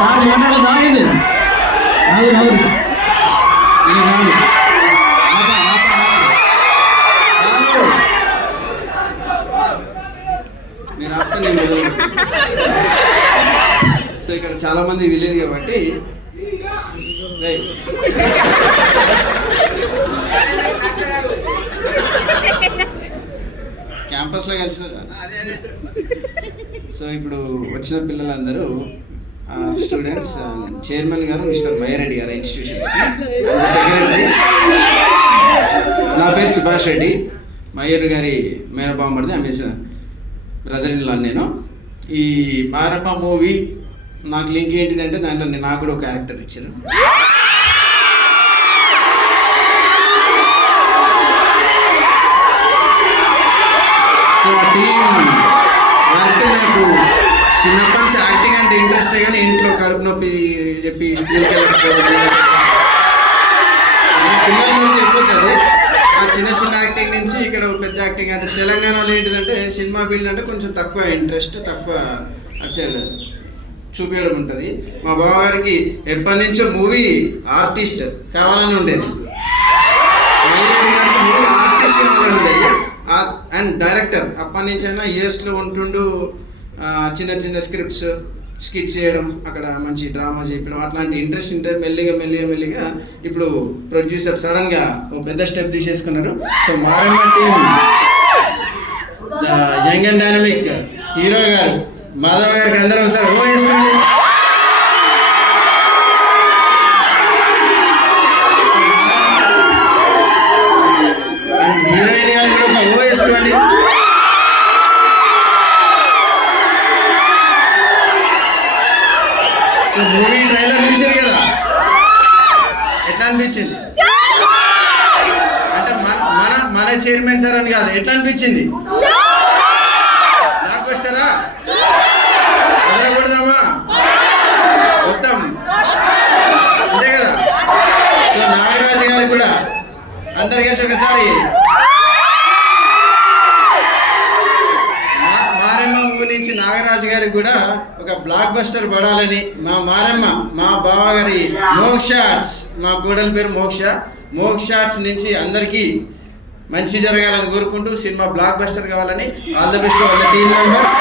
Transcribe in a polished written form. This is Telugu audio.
సార్ మాట్లాడదా ఇది రాదు రాదు నేను రాను. నేను ఆపుతా, నేను మొదలు. సో ఇక్కడ చాలా మంది తెలియదు కాబట్టి క్యాంపస్లో కలిసిన. సో ఇప్పుడు వచ్చిన పిల్లలందరూ స్టూడెంట్స్, చైర్మన్ గారు మిస్టర్ మయ్యారెడ్డి గారు ఇన్స్టిట్యూషన్స్కి, సెక్రటరీ. నా పేరు సుభాష్ రెడ్డి, మయ్యూర్ గారి మేనబామ్మడిది, ఆమె బ్రదర్ ఇన్ లా. నేను ఈ మారమ్మ మూవీ నాకు లింక్ ఏంటిదంటే దాంట్లో నాకు కూడా ఒక క్యారెక్టర్ ఇచ్చారు. సో ఆ టీం వర్క్ నాకు చిన్నప్పటి నుంచి యాక్టింగ్ అంటే ఇంట్రెస్టే, కానీ ఇంట్లో కడుపు నొప్పి చెప్పి స్కూల్కి వెళ్ళకపోవడం, నా పిల్లల నుంచి అయిపోతుంది. ఆ చిన్న చిన్న యాక్టింగ్ నుంచి ఇక్కడ పెద్ద యాక్టింగ్ అంటే తెలంగాణలో ఏంటిదంటే సినిమా ఫీల్డ్ అంటే కొంచెం తక్కువ ఇంట్రెస్ట్, తక్కువ అటు సైడ్ చూపించడం ఉంటుంది. మా బావగారికి ఎప్పటి నుంచో మూవీ ఆర్టిస్ట్ కావాలని ఉండేది, మూవీ ఆర్టిస్ట్ కావాలని ఉండేది. అండ్ డైరెక్టర్ అప్పటి నుంచైనా యూఎస్లో ఉంటుండు, చిన్న చిన్న స్క్రిప్ట్స్ స్కిట్ చేయడం, అక్కడ మంచి డ్రామా చేయడం, అట్లాంటి ఇంట్రెస్ట్ ఉంటే మెల్లిగా ఇప్పుడు ప్రొడ్యూసర్ సడన్గా ఒక పెద్ద స్టెప్ తీసేసుకున్నారు. So Maramma team, the young and dynamic hero గారు మాధవ్ గారికి అందరూ ఒకసారి ఓ వేసుకోండి. అండ్ హీరోయిన్ గారికి కూడా ఒక ఓ వేసుకోండి. సో మూవీ ట్రైలర్ చూసారు కదా, ఎట్లా అనిపించింది? అంటే మన చైర్మన్ సార్ అని కాదు, ఎట్లా అనిపించింది? నాకు వస్తారా అదరకూడదామా మొత్తం, అంతే కదా. సో నాగరాజు గారు కూడా అందరు కలిసి ఒకసారి మారమ్మ మూవీ నుంచి నాగరాజు గారికి కూడా ఒక బ్లాక్ బస్టర్ పడాలని, మా మారమ్మ మా బావగారి మోక్షాట్స్, మా కోడలి పేరు మోక్షాట్స్ నుంచి అందరికీ మంచి జరగాలని కోరుకుంటూ సినిమా బ్లాక్ బస్టర్ కావాలని all the best all the team members.